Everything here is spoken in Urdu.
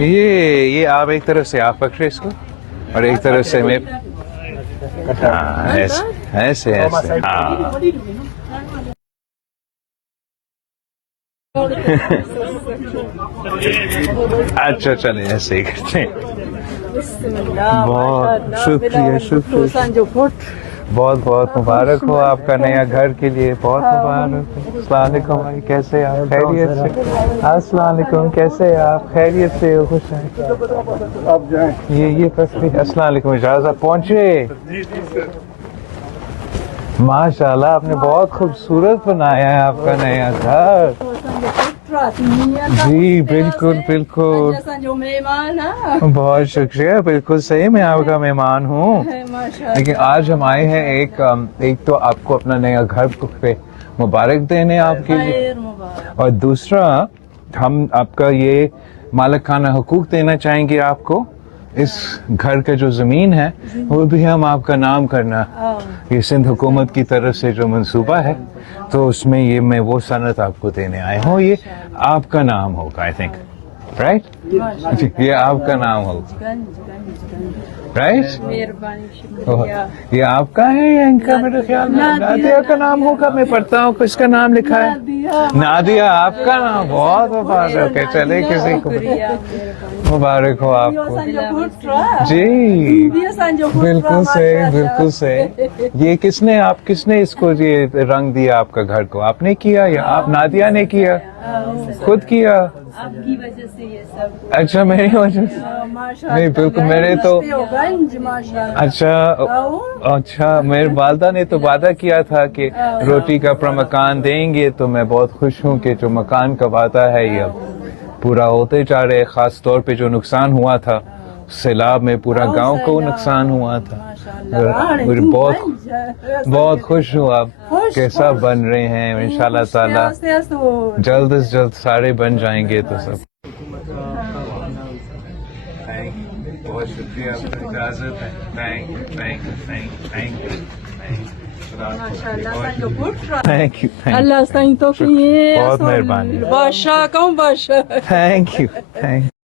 یہ آپ ایک طرف سے آپ پکڑے اس کو اور ایک طرف سے میں. ہاں ایسے ایسے ایسے. ہاں اچھا چلیں ایسے ہی کرتے ہیں. بہت شکریہ شکریہ. بہت بہت مبارک ہو آپ کا نیا گھر کے لیے. بہت مبارک ہو. السلام علیکم بھائی، کیسے آپ؟ خیریت سے؟ السلام علیکم، کیسے آپ؟ خیریت سے ہو؟ خوش ہیں؟ آپ جائیں. یہ السلام علیکم. اجازت پہنچے؟ ماشاء اللہ آپ نے بہت خوبصورت بنایا ہے آپ کا نیا گھر. جی بالکل بالکل. بہت شکریہ. بالکل صحیح، میں آپ کا مہمان ہوں. لیکن آج ہم آئے ہیں ایک تو آپ کو اپنا نیا گھر پہ مبارک دینے آپ کے لیے، اور دوسرا ہم آپ کا یہ مالکانہ حقوق دینا چاہیں گے آپ کو. اس گھر کا جو زمین ہے وہ بھی ہم آپ کا نام کرنا، یہ سندھ حکومت کی طرف سے جو منصوبہ ہے، تو اس میں یہ میں وہ سند آپ کو دینے آئے ہوں. یہ آپ کا نام ہوگا آئی تھنک، رائٹ؟ یہ آپ کا نام ہوگا، رائٹ؟ یہ آپ کا ہے یا ان کا؟ میرے خیال میں نادیہ کا نام ہوگا. میں پڑھتا ہوں کس کا نام لکھا ہے. نادیہ آپ کا نام. بہت مبارک ہے. چلے کسی کو مبارک ہو آپ کو. جی بالکل صحیح بالکل صحیح. یہ کس نے اس کو یہ رنگ دیا آپ کا گھر کو؟ آپ نے کیا یا آپ نادیہ نے کیا؟ خود کیا؟ آپ کی وجہ سے یہ سب. اچھا میری وجہ سے؟ نہیں بالکل میرے تو اچھا میری والدہ نے تو وعدہ کیا تھا کہ روٹی کا پر مکان دیں گے، تو میں بہت خوش ہوں کہ جو مکان کا وعدہ ہے یہ اب پورا ہوتے جا رہے. خاص طور پہ جو نقصان ہوا تھا سیلاب میں، پورا گاؤں کو نقصان ہوا تھا. مجھے بہت خوش ہوں آپ کہ سب بن رہے ہیں انشاءاللہ تعالی. جلد از جلد سارے بن جائیں گے تو سب. بہت شکریہ آپ کی اجازت ہے. Thank you thank you thank you thank you. اللہ سائیں تو بہت مہربانی. بادشاہ کہوں بادشاہ. Thank you thank